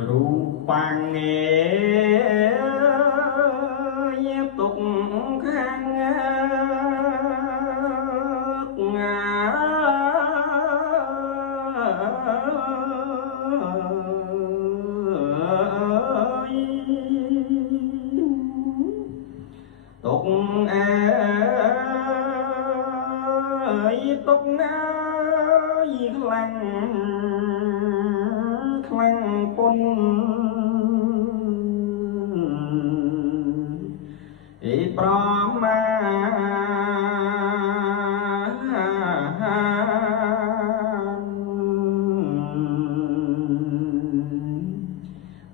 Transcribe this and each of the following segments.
រូបាំងទុកខាងទុកទុកណាយខ្លាំងខ្លាំងពុនប្រមា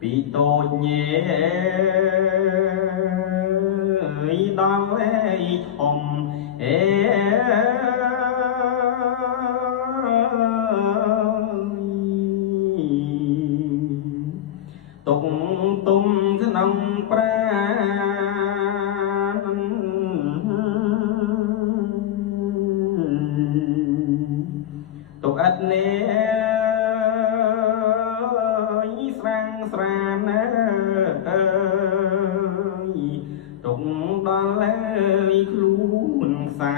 ពីតូចញេដល់ធំទុកទុំក្នុងប្រាណទុកអត់នេស្រាំងស្រានទុកដល់ហើយខ្លួនខ្សែ